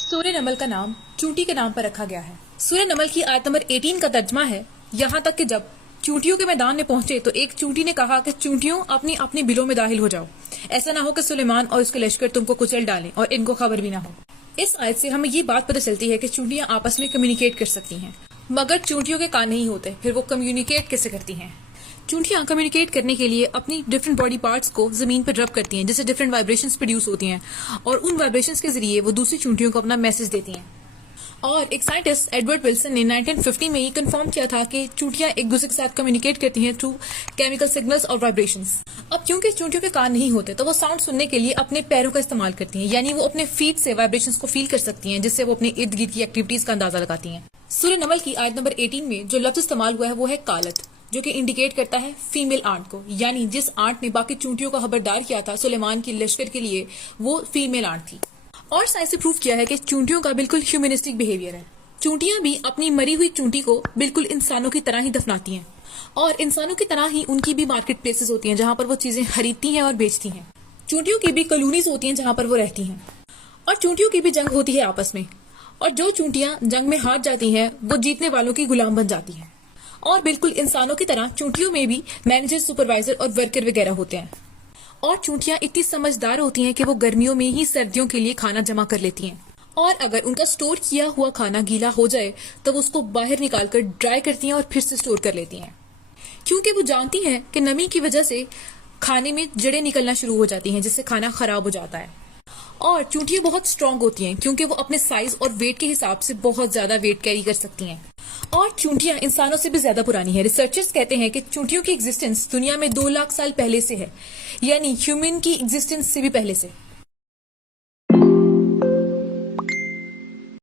सूर्य नमल का नाम चूंटी के नाम पर रखा गया है। सूर्य नमल की आयत नंबर 18 का तर्जमा है, यहाँ तक कि जब चूंटियों के मैदान में पहुंचे तो एक चूंटी ने कहा कि चूंटियों अपनी अपनी बिलों में दाखिल हो जाओ, ऐसा ना हो कि सुलेमान और उसके लश्कर तुमको कुचल डालें और इनको खबर भी ना हो। इस आयत से हमें ये बात पता चलती है कि चूंटियां आपस में कम्युनिकेट कर सकती हैं, मगर चूंटियों के कान नहीं होते, फिर वो कम्युनिकेट कैसे करती हैं? चूंटियां कम्युनिकेट करने के लिए अपनी डिफरेंट बॉडी पार्ट्स को जमीन पर रब करती हैं, जिससे डिफरेंट वाइब्रेशंस प्रोड्यूस होती हैं और उन वाइब्रेशंस के जरिए वो दूसरी चूंटियों को अपना मैसेज देती हैं। और एक साइंटिस्ट एडवर्ड विल्सन ने 1950 में ये कंफर्म किया था कि चूंटियां एक दूसरे के साथ कम्युनिकेट करती हैं थ्रू केमिकल सिग्नल्स और वाइब्रेशंस। अब क्योंकि चूंटियों के कान नहीं होते तो वो साउंड सुनने के लिए अपने पैरों का इस्तेमाल करती हैं, यानी वो अपने फीट से वाइब्रेशंस को फील कर सकती हैं, जिससे वो अपने इर्द गिर्द की एक्टिविटीज का अंदाजा लगाती हैं। सूर्य नमल की आयत नंबर 18 में जो लफ्ज इस्तेमाल हुआ है वो है कालत, जो कि इंडिकेट करता है फीमेल आंट को, यानी जिस आंट ने बाकी चूंटियों को खबरदार किया था सुलेमान की लश्कर के लिए, वो फीमेल आंट थी। और साइंस ने प्रूव किया है कि चूंटियों का बिल्कुल ह्यूमनिस्टिक बिहेवियर है। चूंटियां भी अपनी मरी हुई चूंटी को बिल्कुल इंसानों की तरह ही दफनाती हैं और इंसानों की तरह ही उनकी भी मार्केट प्लेसेस होती हैं जहां पर वो चीजें खरीदती हैं और बेचती हैं। चूंटियों की भी कॉलोनीज होती हैं जहां पर वो रहती हैं और चूंटियों की भी जंग होती है आपस में, और जो चूंटियां जंग में हार जाती हैं वो जीतने वालों की गुलाम बन जाती हैं। और बिल्कुल इंसानों की तरह चूंटियों में भी मैनेजर, सुपरवाइजर और वर्कर वगैरह होते हैं। और चूंटियां इतनी समझदार होती हैं कि वो गर्मियों में ही सर्दियों के लिए खाना जमा कर लेती हैं, और अगर उनका स्टोर किया हुआ खाना गीला हो जाए तो उसको बाहर निकालकर ड्राई करती हैं और फिर से स्टोर कर लेती हैं, क्योंकि वो जानती हैं कि नमी की वजह से खाने में जड़ें निकलना शुरू हो जाती हैं, जिससे खाना खराब हो जाता है। और चूंटियां बहुत स्ट्रांग होती हैं क्योंकि वो अपने साइज और वेट के हिसाब से बहुत ज्यादा वेट कैरी कर सकती हैं। और चूंटियां इंसानों से भी ज्यादा पुरानी है। रिसर्चर्स कहते हैं कि चूंटियों की एग्जिस्टेंस दुनिया में 2 लाख साल पहले से है, यानी ह्यूमन की एग्जिस्टेंस से भी पहले से।